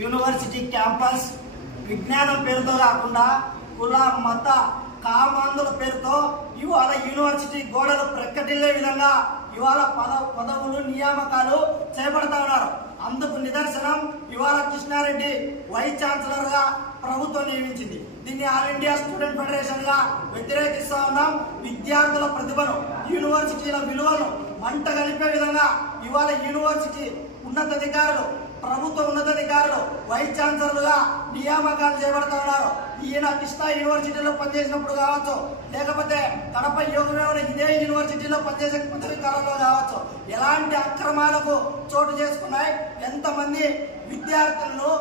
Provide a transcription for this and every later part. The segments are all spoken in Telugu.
యూనివర్సిటీ క్యాంపస్ విజ్ఞానం పేరుతో కాకుండా కుల మత కామాంధుల పేరుతో ఇవాళ యూనివర్సిటీ గోడలు ప్రకటిల్లే విధంగా ఇవాళ పద పదవులు నియామకాలు చేపడతా ఉన్నారు. అందుకు నిదర్శనం ఇవాళ కృష్ణారెడ్డి వైస్ ఛాన్సలర్గా ప్రభుత్వం నియమించింది. దీన్ని ఆల్ ఇండియా స్టూడెంట్ ఫెడరేషన్గా వ్యతిరేకిస్తా ఉన్నాం. విద్యార్థుల ప్రతిభను యూనివర్సిటీల విలువను మంట కలిపే విధంగా ఇవాళ యూనివర్సిటీ ఉన్నతాధికారులు ప్రభుత్వ ఉన్నతాధికారులు వైస్ ఛాన్సలర్లుగా నియామకాలు చేపడతా ఉన్నారు. ఈయన కృష్ణా యూనివర్సిటీలో పనిచేసినప్పుడు కావచ్చు లేకపోతే కడప యోగ ఇదే యూనివర్సిటీలో పనిచేసే పదవి కాలంలో కావచ్చు ఎలాంటి అక్రమాలకు చోటు చేసుకున్నాయి ఎంతమంది విద్యార్థులను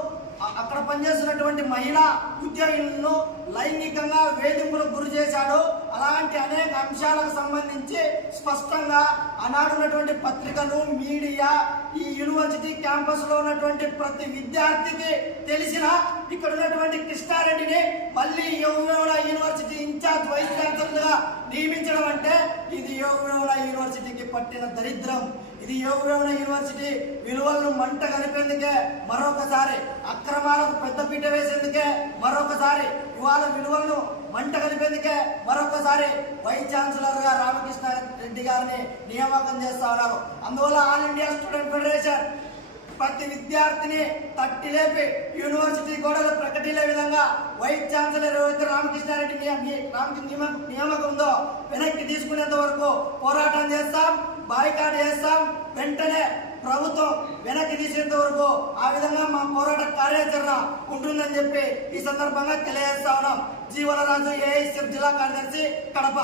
అక్కడ పనిచేస్తున్నటువంటి మహిళా ఉద్యోగులను లైంగికంగా వేధింపులకు గురి చేశాడు. అలాంటి అనేక అంశాలకు సంబంధించి స్పష్టంగా ఆనాడున్నటువంటి పత్రికలు మీడియా ఈ యూనివర్సిటీ క్యాంపస్లో ఉన్నటువంటి ప్రతి విద్యార్థికి తెలిసిన ఇక్కడ ఉన్నటువంటి కృష్ణారెడ్డిని మళ్ళీ యోగవేవుల యూనివర్సిటీ ఇన్ఛార్జ్ నియమించడం అంటే ఇది యోగవేమన యూనివర్సిటీకి పట్టిన దరిద్రం. ఇది యోగవేమన యూనివర్సిటీ విలువలను మంట కలిపేందుకే మరొకసారి అక్రమాలకు పెద్దపీట వేసేందుకే మరొకసారి ఇవాళ విలువలను మంట కలిపేందుకే మరొకసారి వైస్ ఛాన్సలర్గా రామకృష్ణ రెడ్డి గారిని నియామకం చేస్తా ఉన్నారు అందువల్ల ఆల్ ఇండియా స్టూడెంట్ ఫెడరేషన్ ప్రతి విద్యార్థిని తట్టి లేపి యూనివర్సిటీ గోడలు ఎంపీల విధంగా వైస్ ఛాన్సలర్ ఎవరైతే రామకృష్ణారెడ్డి రామకృష్ణ నియామకం ఉందో వెనక్కి తీసుకునేంత వరకు పోరాటం చేస్తాం బాయికాట్ చేస్తాం వెంటనే ప్రభుత్వం వెనక్కి తీసేంత వరకు ఆ విధంగా మా పోరాట కార్యాచరణ ఉంటుందని చెప్పి ఈ సందర్భంగా తెలియజేస్తా ఉన్నాం. జీవనరాజు ఏఐసీ జిల్లా కార్యదర్శి కడప.